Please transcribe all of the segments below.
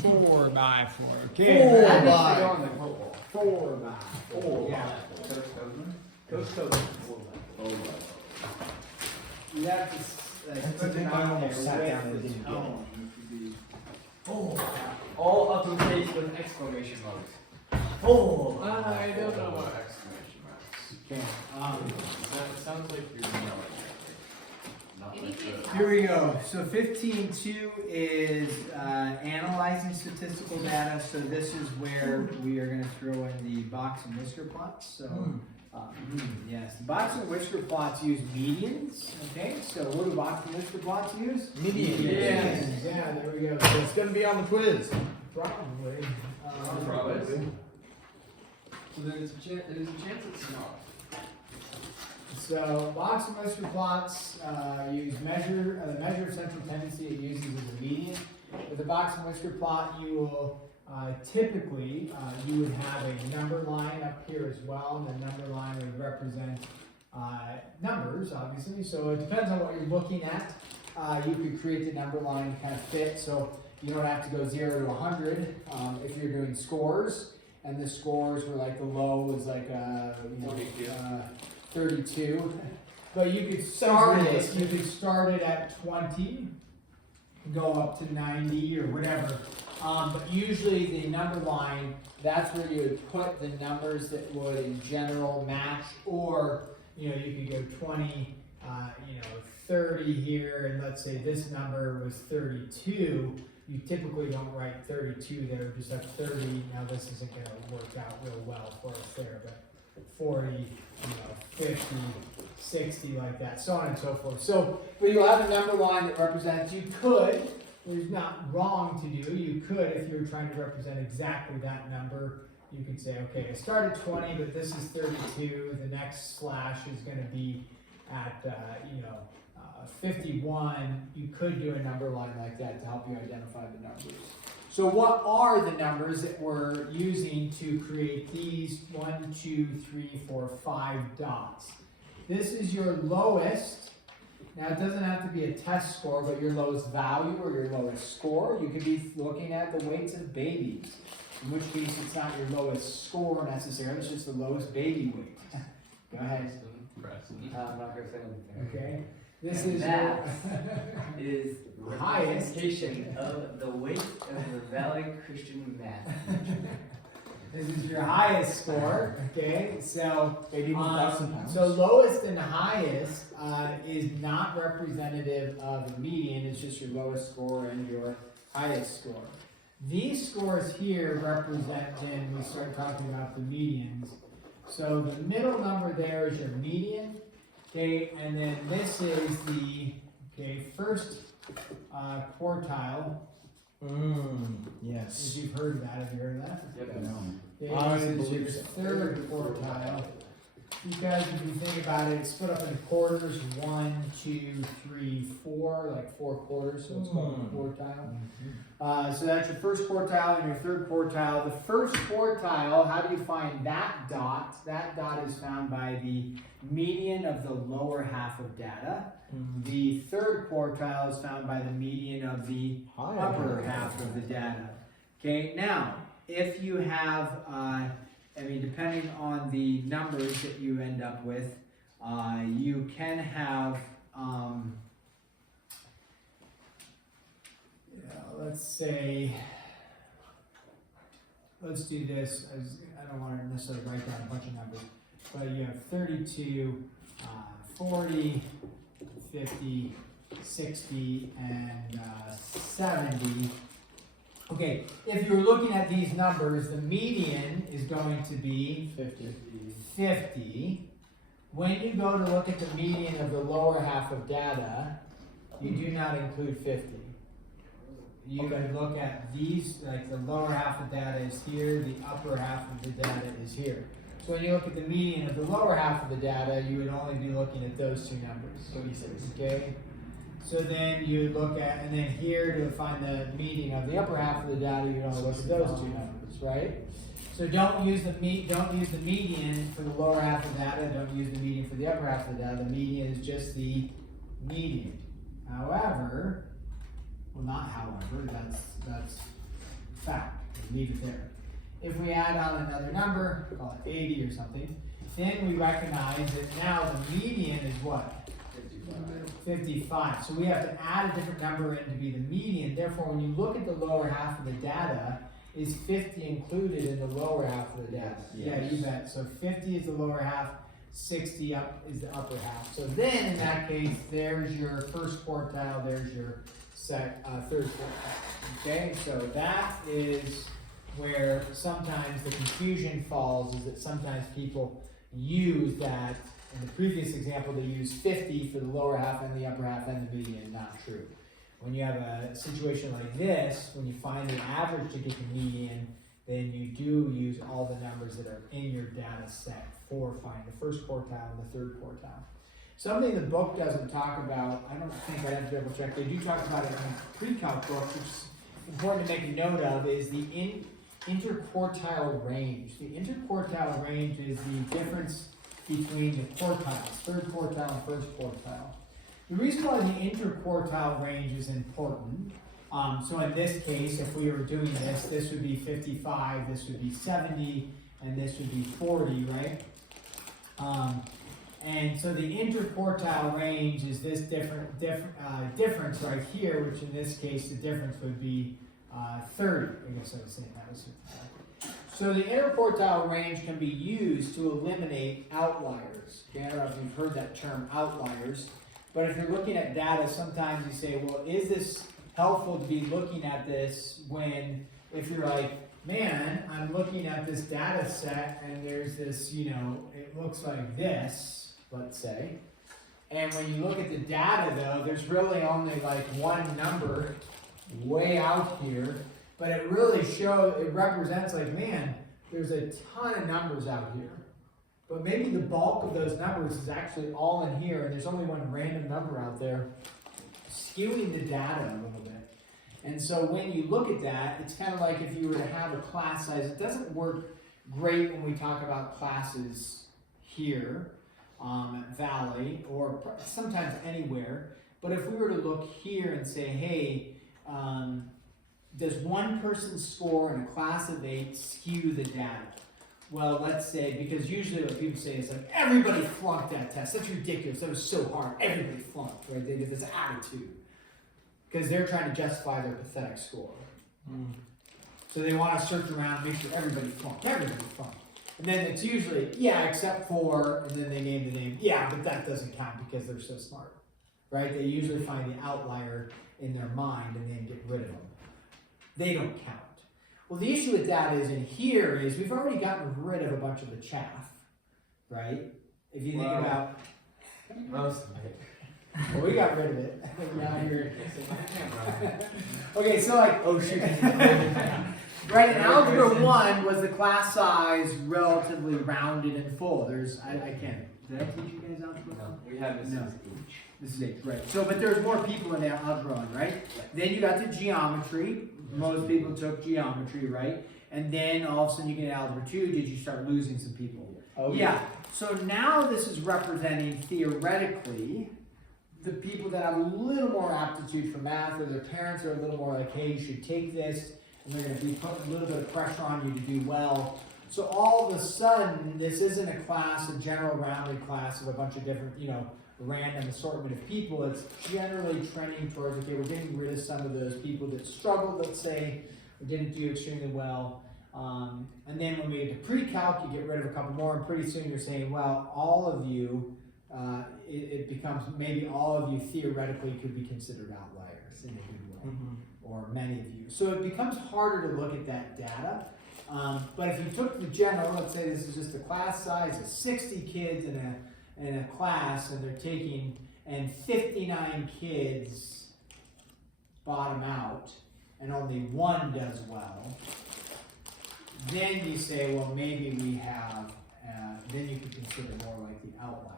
4 by 4. Okay. 4 by 4 by 4. Yeah. Coach Coach. You have to put it on there with the tone. All uppercase with exclamation marks. I don't know about exclamation marks. Okay. That sounds like you're yelling at me. Not like the. Here we go. So 15.2 is analyzing statistical data. So this is where we are going to throw in the box and whisker plots. So yes, the box and whisker plots use medians. Okay, so what do box and whisker plots use? Medians. Yeah, there we go. So it's going to be on the quiz. Probably. Probably. So there's a chance it's not. So box and whisker plots use the measure of central tendency it uses as a median. With a box and whisker plot, you will typically you would have a number line up here as well, and the number line would represent numbers, obviously. So it depends on what you're looking at. You could create the number line to kind of fit, so you don't have to go 0 to 100 if you're doing scores. And the scores were like the low was like 32, but you could start it. You could start it at 20, go up to 90 or whatever. But usually the number line, that's where you would put the numbers that would in general match, or you could go 20, 30 here, and let's say this number was 32. You typically don't write 32 there, just have 30. Now this isn't going to work out real well for us there, but 40, 50, 60, like that, so on and so forth. So, but you'll have a number line that represents, you could, there's not wrong to do, you could, if you were trying to represent exactly that number, you could say, okay, I start at 20, but this is 32, the next slash is going to be at, 51. You could do a number line like that to help you identify the numbers. So what are the numbers that we're using to create these 1, 2, 3, 4, 5 dots? This is your lowest. Now it doesn't have to be a test score, but your lowest value or your lowest score. You could be looking at the weights of babies, in which case it's not your lowest score necessarily, it's just the lowest baby weight. Go ahead. I'm not going to say anything. Okay. This And is that your is highest representation of the weight of the Valley Christian math. This is your highest score, okay? So, 81,000 pounds. so lowest and highest is not representative of a median. It's just your lowest score and your highest score. These scores here represent, when we start talking about the medians. So the middle number there is your median, okay? And then this is the first quartile. Yes. If you've heard of that, have you heard of that? Yep. Okay, this is your third quartile. Because if you think about it, it's split up into quarters, 1, 2, 3, 4, like 4 quarters, so it's called a quartile. So that's your first quartile and your third quartile. The first quartile, how do you find that dot? That dot is found by the median of the lower half of data. The third quartile is found by the median of the upper half of the data. Okay, now, if you have, depending on the numbers that you end up with, you can have, let's do this. I don't want to necessarily write down a bunch of numbers, but you have 32, 40, 50, 60, and 70. Okay, if you're looking at these numbers, the median is going to be 50. When you go to look at the median of the lower half of data, you do not include 50. You can look at these, like the lower half of data is here, the upper half of the data is here. So when you look at the median of the lower half of the data, you would only be looking at those two numbers. 36. Okay? So then you look at, and then here to find the median of the upper half of the data, you only look at those two numbers, right? So don't use the median for the lower half of the data, don't use the median for the upper half of the data. The median is just the median. However, well, not however, that's found. Leave it there. If we add on another number, call it 80 or something, then we recognize that now the median is what? 55. So we have to add a different number in to be the median. Therefore, when you look at the lower half of the data, is 50 included in the lower half of the data? Yes. Yeah, you bet. So 50 is the lower half, 60 up is the upper half. So then, in that case, there's your first quartile, there's your third quartile. Okay, so that is where sometimes the confusion falls, is that sometimes people use that. In the previous example, they use 50 for the lower half and the upper half and the median. Not true. When you have a situation like this, when you find the average to get the median, then you do use all the numbers that are in your data set for finding the first quartile and the third quartile. Something the book doesn't talk about, I don't think I have to double check, they do talk about it in the pre-calc book, which is important to make a note of, is the interquartile range. The interquartile range is the difference between the quartiles, third quartile and first quartile. The reason why the interquartile range is important, so in this case, if we were doing this, this would be 55, this would be 70, and this would be 40, right? And so the interquartile range is this difference right here, which in this case, the difference would be 30. I guess I was saying that was 55. So the interquartile range can be used to eliminate outliers. Okay, I don't know if you've heard that term, outliers. But if you're looking at data, sometimes you say, well, is this helpful to be looking at this when, if you're like, man, I'm looking at this data set and there's this, you know, it looks like this, let's say. And when you look at the data though, there's really only like one number way out here. But it really it represents like, man, there's a ton of numbers out here. But maybe the bulk of those numbers is actually all in here, and there's only one random number out there, skewing the data a little bit. And so when you look at that, it's kind of like if you were to have a class size. It doesn't work great when we talk about classes here at Valley, or sometimes anywhere. But if we were to look here and say, hey, does one person's score in a class of 8 skew the data? Well, let's say, because usually what people say is like, everybody flunked that test. That's ridiculous. That was so hard. Everybody flunked, right? They did this attitude. Because they're trying to justify their pathetic score. So they want to search around and make sure everybody flunked. Everybody flunked. And then it's usually, yeah, except for, and then they name the name. Yeah, but that doesn't count because they're so smart, right? They usually find the outlier in their mind and then get rid of them. They don't count. Well, the issue with that is in here is we've already gotten rid of a bunch of the chaff, right? If you think about Most of it. well, we got rid of it. Now you're okay, so like oh shoot. Right, in Algebra 1 was the class size relatively rounded and full. There's I can't. Did I teach you guys Algebra 1? No, we have this No. as each. This is 8, right. So, but there's more people in Algebra 1, right? Then you got the geometry. Most people took geometry, right? And then all of a sudden you get Algebra 2. Did you start losing some people? Oh, yeah. So now this is representing theoretically the people that have a little more aptitude for math, or their parents are a little more like, hey, you should take this, and they're going to be putting a little bit of pressure on you to do well. So all of a sudden, this isn't a class, a general rounded class of a bunch of different, you know, random assortment of people. It's generally trending towards, okay, we're getting rid of some of those people that struggled, let's say, or didn't do extremely well. And then when we get to pre-calc, you get rid of a couple more, and pretty soon you're saying, well, all of you, it becomes maybe all of you theoretically could be considered outliers in a good way, or many of you. So it becomes harder to look at that data. But if you took the general, let's say this is just a class size of 60 kids in a class, and they're taking, and 59 kids bottom out, and only one does well, then you say, well, maybe we have, then you could consider more like the outlier.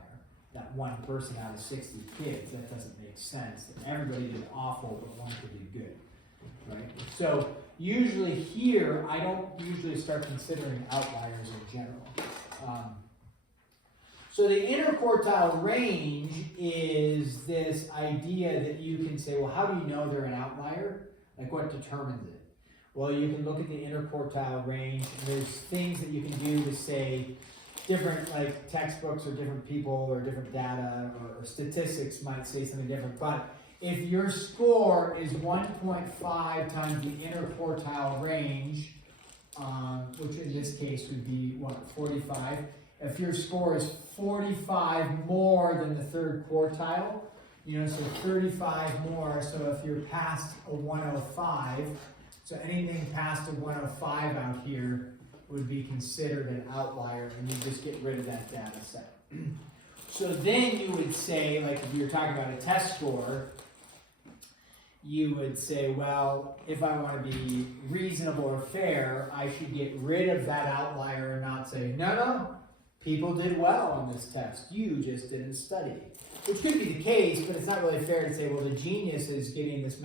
That one person out of 60 kids, that doesn't make sense. Everybody did awful, but one could be good, right? So usually here, I don't usually start considering outliers in general. So the interquartile range is this idea that you can say, well, how do you know they're an outlier? Like what determines it? Well, you can look at the interquartile range, and there's things that you can do to say different, like textbooks or different people or different data or statistics might say something different. But if your score is 1.5 times the interquartile range, which in this case would be what, 45. If your score is 45 more than the third quartile, so 35 more. So if you're past a 105, so anything past a 105 out here would be considered an outlier, and you just get rid of that data set. So then you would say, like if you're talking about a test score, you would say, well, if I want to be reasonable or fair, I should get rid of that outlier and not say, no, people did well on this test. You just didn't study. Which could be the case, but it's not really fair to say, well, the genius is getting this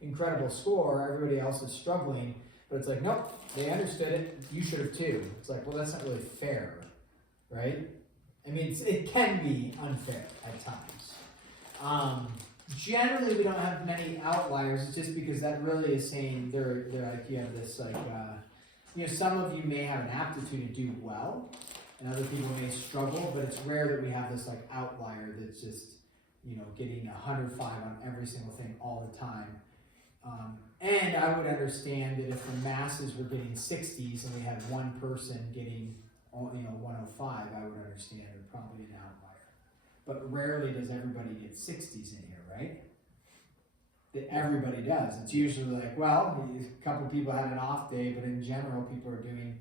incredible score, everybody else is struggling. But it's like, nope, they understood it, you should have too. It's like, well, that's not really fair, right? I mean, it can be unfair at times. Generally, we don't have many outliers. It's just because that really is saying they're like, you have this some of you may have an aptitude to do well, and other people may struggle, but it's rare that we have this like outlier that's just, getting 105 on every single thing all the time. And I would understand that if the masses were getting 60s and we had one person getting 105, I would understand it probably an outlier. But rarely does everybody get 60s in here, right? That everybody does. It's usually like, well, a couple people had an off day, but in general, people are doing,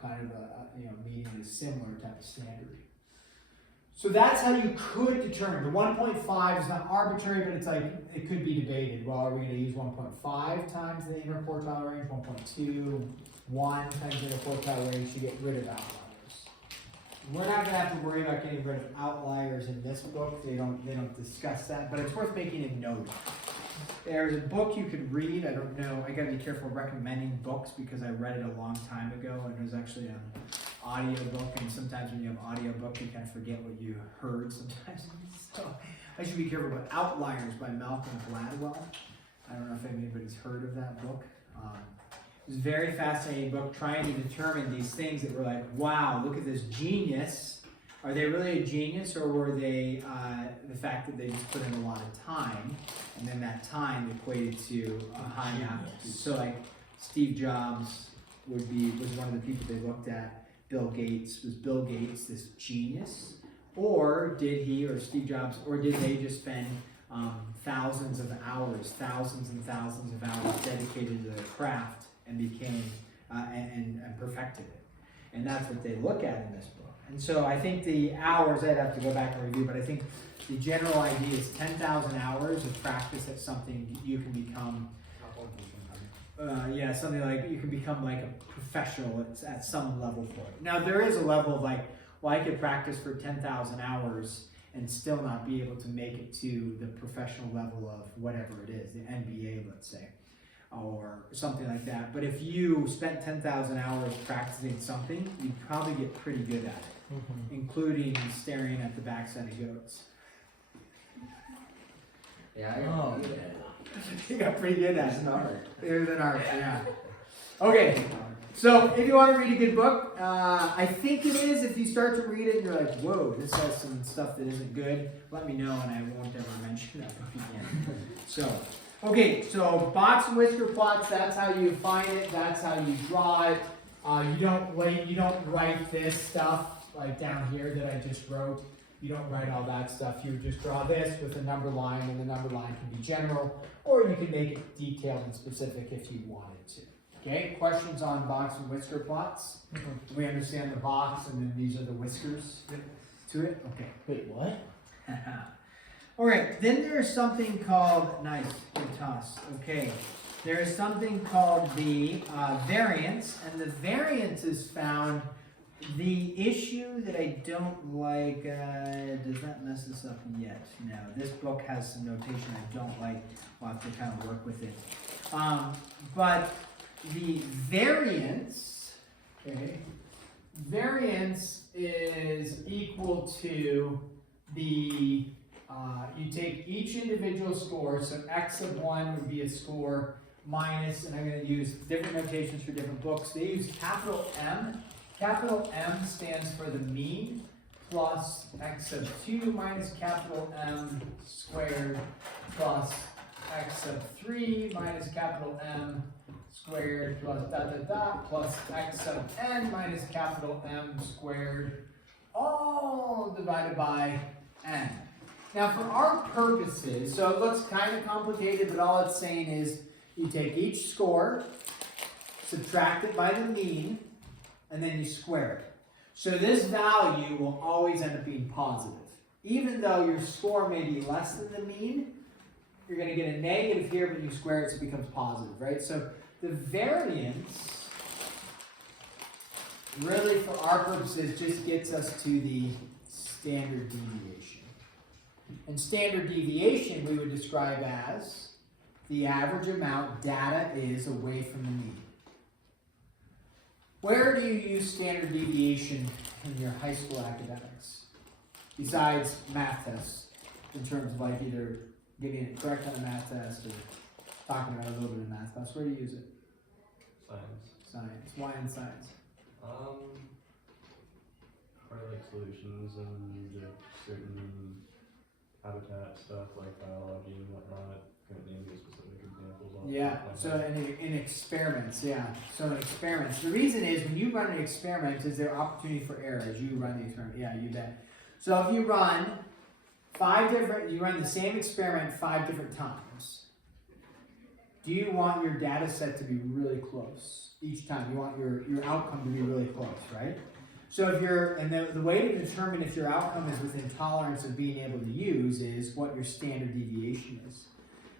kind of meeting a similar type of standard. So that's how you could determine. The 1.5 is not arbitrary, but it's like, it could be debated. Well, are we going to use 1.5 times the interquartile range, 1.2, 1 times the interquartile range to get rid of outliers? We're not going to have to worry about getting rid of outliers in this book. They don't discuss that, but it's worth making a note. There's a book you could read. I don't know. I got to be careful recommending books because I read it a long time ago, and it was actually an audiobook. And sometimes when you have audiobook, you kind of forget what you heard sometimes. So I should be careful. But Outliers by Malcolm Gladwell. I don't know if anybody's heard of that book. It was a very fascinating book trying to determine these things that were like, wow, look at this genius. Are they really a genius, or were they the fact that they just put in a lot of time, and then that time equated to a high aptitude? So like Steve Jobs was one of the people they looked at. Bill Gates, was Bill Gates this genius, or did he or Steve Jobs, or did they just spend thousands and thousands of hours dedicated to the craft and became and perfected it? And that's what they look at in this book. And so I think the hours, I'd have to go back and review, but I think the general idea is 10,000 hours of practice at something you can become, something like, you can become like a professional at some level for it. Now there is a level of like, well, I could practice for 10,000 hours and still not be able to make it to the professional level of whatever it is, the NBA, let's say, or something like that. But if you spent 10,000 hours practicing something, you'd probably get pretty good at it, including staring at the backside of goats. Yeah, I got pretty good at it. You got pretty good at it. It's an art. It was an art, yeah. Okay, so if you want to read a good book, I think it is. If you start to read it and you're like, whoa, this has some stuff that isn't good, let me know and I won't ever mention that again. So box and whisker plots, that's how you find it, that's how you draw it. You don't write this stuff like down here that I just wrote. You don't write all that stuff. You just draw this with a number line, and the number line can be general, or you can make it detailed and specific if you wanted to. Okay, questions on box and whisker plots? Do we understand the box and then these are the whiskers to it? Okay. Wait, what? All right, then there's something called, nice, good toss. Okay, there's something called the variance, and the variance is found. The issue that I don't like, does that mess this up yet? No, this book has some notation I don't like. We'll have to kind of work with it. But the variance, variance is equal to the, you take each individual score, so x of 1 would be a score minus, and I'm going to use different notations for different books. They use capital M. Capital M stands for the mean plus x sub 2 minus capital M squared plus x sub 3 minus capital M squared plus dot dot dot plus x sub n minus capital M squared, all divided by n. Now for our purposes, so it looks kind of complicated, but all it's saying is you take each score, subtract it by the mean, and then you square it. So this value will always end up being positive. Even though your score may be less than the mean, you're going to get a negative here, but you square it so it becomes positive, right? So the variance, really for our purposes, just gets us to the standard deviation. And standard deviation we would describe as the average amount data is away from the mean. Where do you use standard deviation in your high school academics? Besides math tests, in terms of like either getting it correct on a math test or talking about a little bit of math class, where do you use it? Science. Science. Why in science? Probably like solutions and certain habitat stuff like biology and whatnot. Couldn't name the specific examples on Yeah, so in experiments, yeah. So in experiments, the reason is when you run an experiment, is there opportunity for error as you run the experiment? Yeah, you bet. So if you run you run the same experiment 5 different times, do you want your data set to be really close each time? You want your outcome to be really close, right? So if the way to determine if your outcome is within tolerance of being able to use is what your standard deviation is.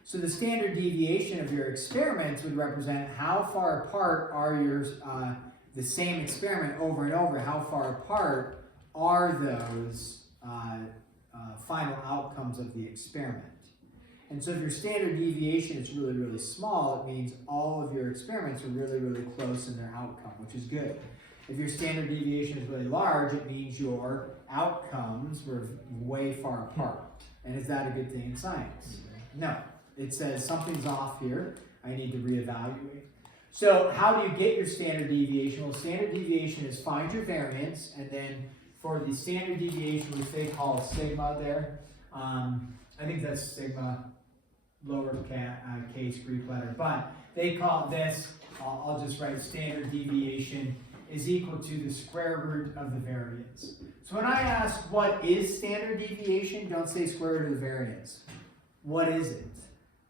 So the standard deviation of your experiments would represent how far apart are the same experiment over and over, how far apart are those final outcomes of the experiment. And so if your standard deviation is really, really small, it means all of your experiments are really, really close in their outcome, which is good. If your standard deviation is really large, it means your outcomes were way far apart. And is that a good thing in science? No. It says something's off here. I need to reevaluate. So how do you get your standard deviation? Well, standard deviation is find your variance, and then for the standard deviation, which they call sigma there, I think that's sigma, lower case Greek letter, but they call this, I'll just write standard deviation is equal to the square root of the variance. So when I ask what is standard deviation, don't say square root of the variance. What is it?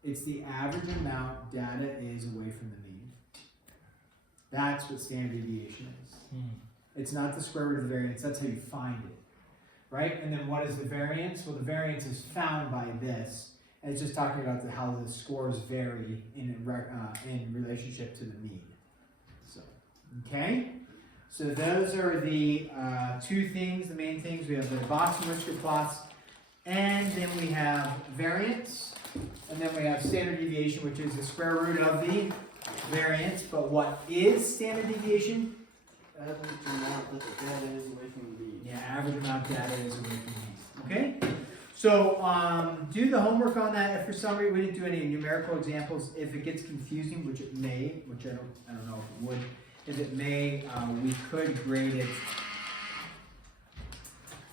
It's the average amount data is away from the mean. That's what standard deviation is. It's not the square root of the variance, that's how you find it. Right? And then what is the variance? Well, the variance is found by this. And it's just talking about how the scores vary in relationship to the mean. So, okay? So those are the two things, the main things. We have the Boston-Richter plots, and then we have variance, and then we have standard deviation, which is the square root of the variance. But what is standard deviation? Average amount that the data is away from the mean. Yeah, average amount data is away from the mean. Okay? So do the homework on that. If for some reason we didn't do any numerical examples, if it gets confusing, which it may, which I don't know if it would, if it may, we could grade it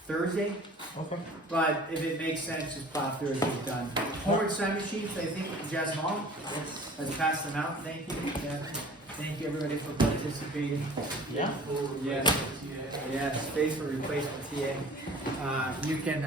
Thursday. Okay. But if it makes sense, just plow through it and get it done. Homework assignment sheets, I think Jasmine has passed them out. Thank you, Jasmine. Thank you everybody for participating. Yeah. Yeah, space for replacement TA. You can